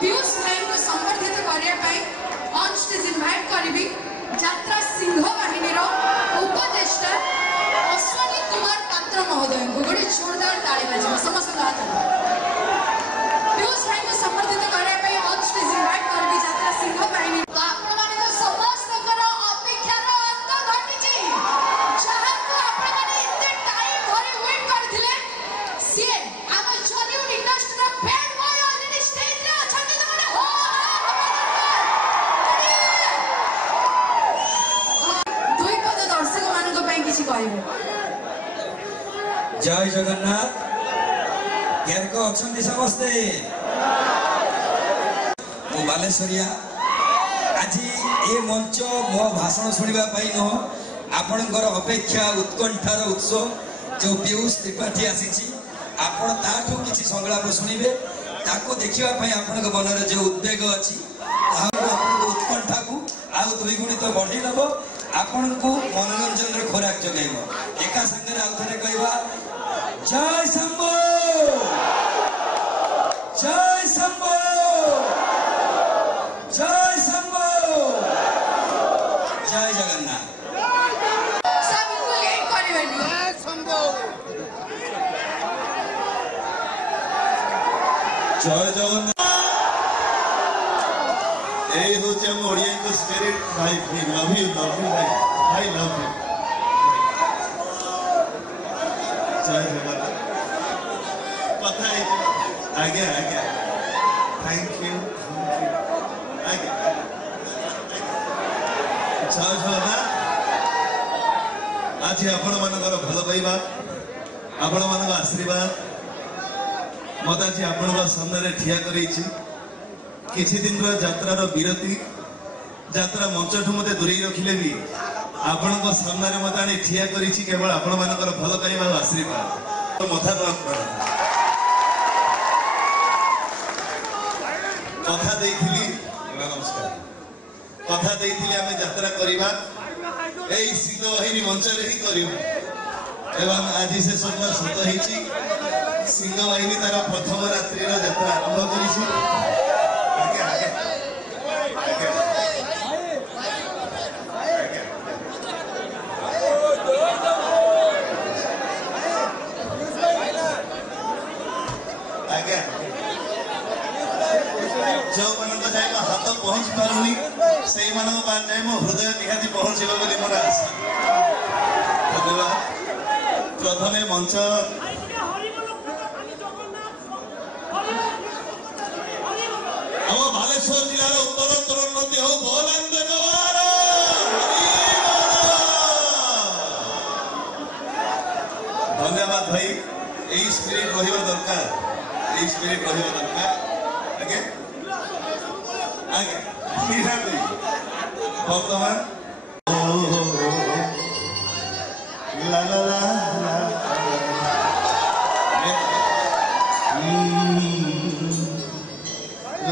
पीयूष भाई को संबर्धित करने ऑन स्टेज इनवाइट करी यात्रा सिंह बाहिनी उपदेष्टा अश्विनी कुमार पात्र महोदय को गोटे जोरदार ताली बजे समस्त पीयूष भाई को संबर्धित करने ऑन स्टेज इनवाइट करी यात्रा सिंह बाहिनी जय जगन्नाथ केरक अच्छा समस्ते मु बालेश्वरिया आज ये मंच मो भाषण शुणापी नुह आपणकर अपेक्षा उत्कंठार उत्स जो पीयूष त्रिपाठी आसी आपण ताठू किसी संलाप शुणवे ताको देखापी आपण मन जो उद्वेग अच्छी उत्कंठा को आउ द्विगुणित बढ़ी नब आपण को मनोरंजन खोराक जगैब एका संगे आउ थे कहवा जय शंभो जय शंभो जय शंभो जय जगन्नाथ जय जगन्नाथ यही हूँ हम ओडिया को स्पिरिट भाई लव यू भाई लव यू जय जगन्नाथ कथा आज्ञा आज्ञा थैंक यू आज्ञा जय जगन्नाथ आज आपण मानकर भल पाइबा आपण मान आशीर्वाद मत आज आपण सामने ठिया कर किसी दिन यात्रार विरति यात्रा मंच ठू मत दूरे रखिले भी आपण सामने मत आनी ठिया कर केवल आपण मानकर भल पाइबा आशीर्वाद मथा कथा देइथिली नमस्कार कथा देइथिली आमे यात्रा करिबा एई सिंह बाहिनी मंच रे ही करिबा एवं आज से स्वप्न सत हेची सिंह बाहिनी तार प्रथम रात्रि यात्रा आरंभ करिछि जो मान जाए हाथ पहुंच पारुनी से जाए मो हृदय निहाती पहुंचब बोली मोर आशा धन्यवाद प्रथमे मंच हम बालेश्वर जिलार उत्तर उन्नति हो बोलांद धन्यवाद भाई यही स्पिरिट रहिबा दरकार यही स्पिरिट रहिबा दरकार आगे आगे बर्तमान ला ला ला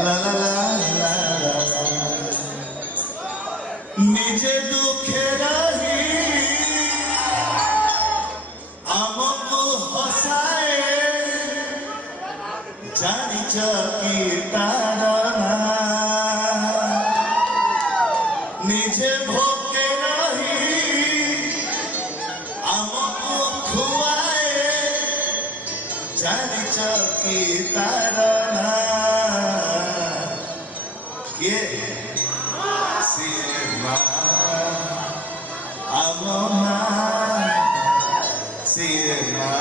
ला ला ला निजे दुखे रही आमको हसाए जानी की तारा निजे भोके रही आमको खुआए जानी की तारा के सिरमा आममा सिरमा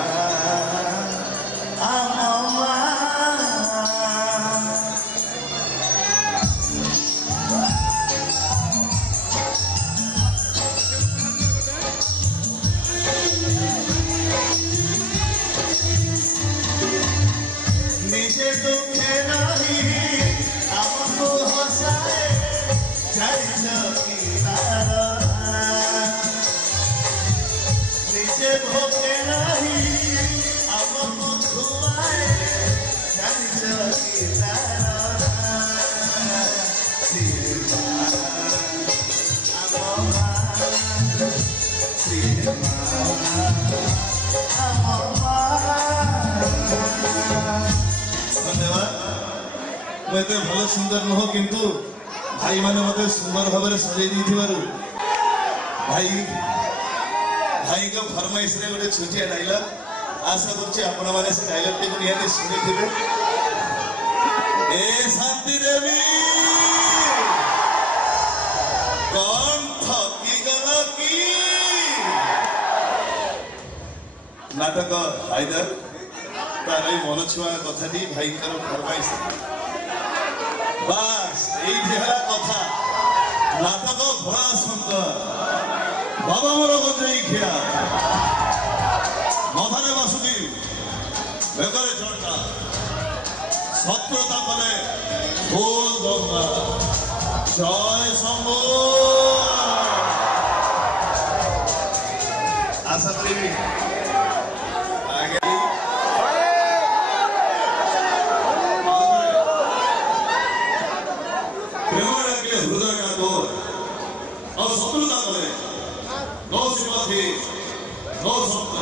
आममा निजे दुखे नहीं हमको हंसाए जाए की तारा निजे भोगे नहीं हमको खुआए जाए की तारा सिरमा आममा सिरमा आममा मुझे भल सुंदर नुह किंतु भाई मैंने मत सुंदर भाव सजे भाई भाई को फरमाइश रे गोटे छुटिया डायलॉग आशा करछि आपण माने से डायलॉग टी निहाती सुनिथिबे ए शांति देवी कौन थकी गला की नाटक हायदर तार मन छुआ कथाटी भाई फरमाइश बस ये कथा नाटक भोला शंकर बाबा मोर गंजेई खिया मधाने बासुदेव बेकरे चढ़ता शत्रुता कले फूल गंगा जय शंभु आशा करी हृदय का तोड़ और शत्रुता कले No sympathy, no support.